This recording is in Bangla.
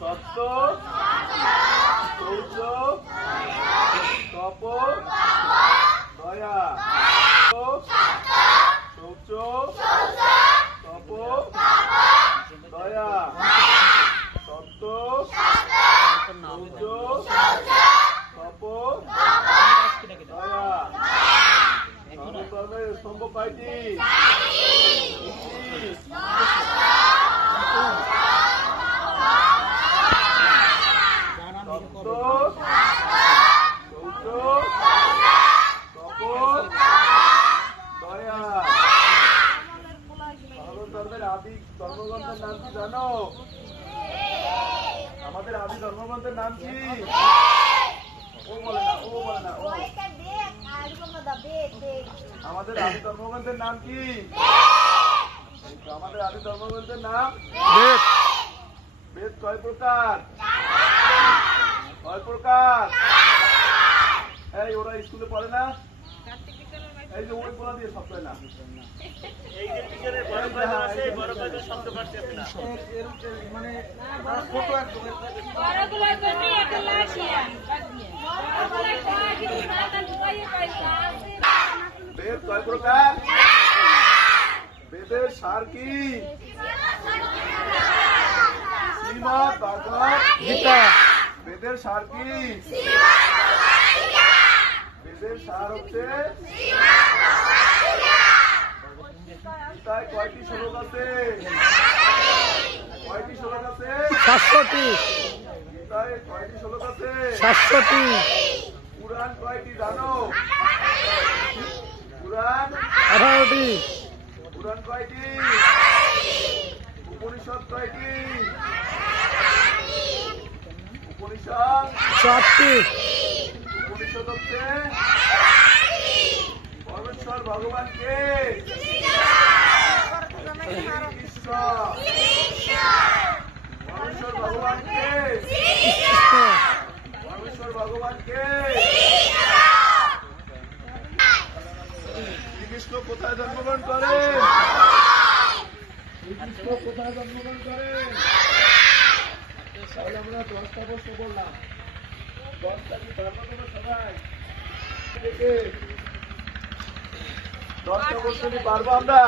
সত্য শৌচ তপ দয়া। শৌচ তপ দয়া। সত্য শৌচ তপ দয়া। ধর্মের স্তম্ভ কয়টি সত্য শৌচ তপ দয়া সনাতন ধর্মের আদি ধর্মগ্রন্থের নাম কি জানো? আমাদের আদি ধর্মগ্রন্থের নাম কি? ও বলে না ও বলে না ও। আমাদের আদি ধর্মগ্রন্থের নাম কি? আমাদের আদি ধর্মগ্রন্থের নাম? বেদ। বেদ কয় প্রকার? কয় প্রকার? এই ওরা স্কুলে পড়ে না? এই যে ওই বলা দিয়ে সব না এই যে টিচারের বড় কয়জন আছে বড় কয়জন শব্দ পারছে না। মানে ছোট একদম না বেদ কয় প্রকার বেদের সার কি? ভাগবত গীতা বেদের সার কি? বেদের সার হচ্ছে? গীতায় কয়টি শ্লোক আছে? কয়টি শ্লোক আছে? সাতশোটি কয়টি শ্লোক আছে? সাতশোটি পুরাণ কয়টি জানো? পুরাণ আঠারোটি। পুরাণ কয়টি? উপনিষদ কয়টি? উপনিষদ? চারটি উপনিষদ হচ্ছে পরমেশ্বর ভগবানকে পরমেশ্বর ভগবানকে পরমেশ্বর ভগবানকে শ্রীকৃষ্ণ কোথায় জন্মগ্রহণ করেন? কোথায় জন্মগ্রহণ আমরা দশটা প্রশ্ন করব সবাই দশটা প্রশ্ন কি পারব আমরা?